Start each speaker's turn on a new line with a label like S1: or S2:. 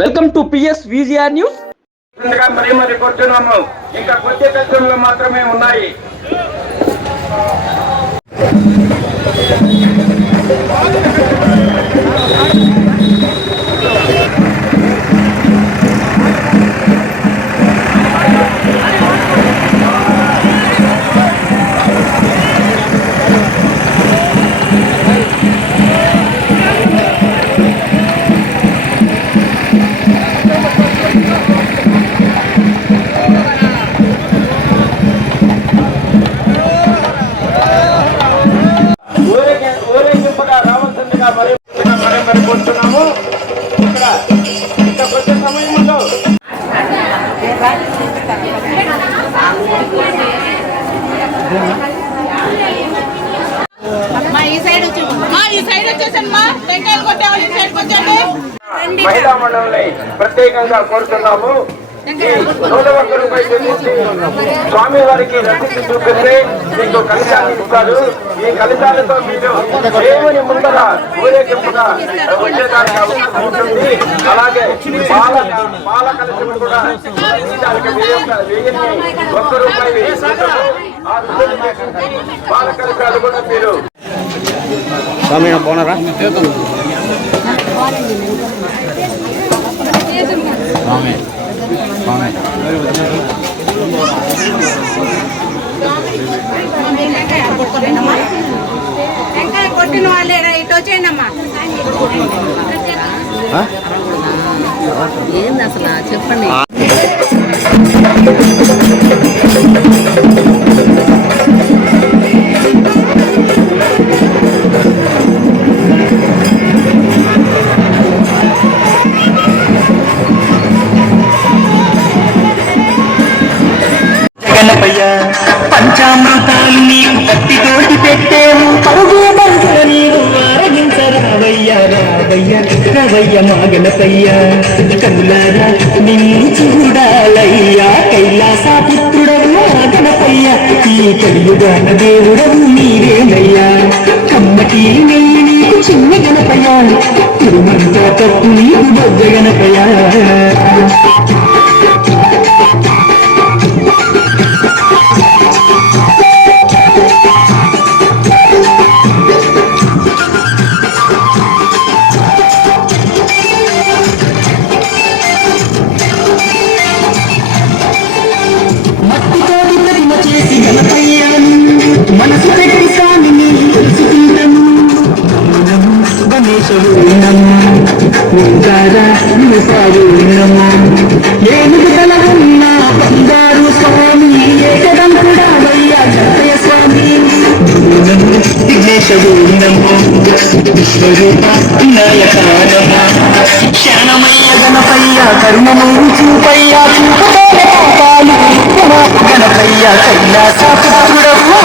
S1: Welcome to PS VGR news.
S2: ముందుగా మరీ మరి కూర్చున్నాము ఇంకా కొద్ది పెన్షన్లు మాత్రమే ఉన్నాయి. రావాల్సిందిగా మరి మరి మరి కూర్చున్నాము. ఇక్కడ కొద్ది సమయంలో
S3: వచ్చండి
S2: మహిళా మండలిని ప్రత్యేకంగా కోరుతున్నాము. నూట ఒక్క రూపాయలు చెల్లించి స్వామి వారికి రసీదు చూపిస్తే మీకు కలిశాలు ఇస్తారు ఈ కలిశాలతో మీరు దేవుని ముందర ఊరేగింపుగా అవకాశం ఉంటుంది అలాగే పాల పాల కలశం కూడా దానికి ఒక్క రూపాయి కలశాలు కూడా మీరు
S1: స్వామి బాగున్నారా?
S3: టెంకాయ కొట్టిన వాళ్ళే ఇటు వచ్చేయండి అమ్మా
S4: ఏంది అసలు? చెప్పండి.
S5: పంచామృతాలు నీకు కత్తితోటి పెట్టేము పరుగు బంకుల నీవు ఆరగించరావయ్యా రావయ్య రవయ్య మా గణపయ్య కనులారా నిన్ను చూడాలయ్యా కైలాసపుత్రుడవు మా గణపయ్య ఈ కలియుగాన దేవుడవు నీవేనయ్యా. కమ్మటి నెయ్యి నీకు చిన్న గణపయ్యా. తిరుమంతా తప్పు నీకు బొగ్గ గణపయ్యా. నమో విఘ్నేశుడు విశ్వరూప వినాయక నమో గణపయ్య కరుణము చూపయ్య చూపబోలే పాపాలు గణపయ్య కైలాస పుత్రుడవు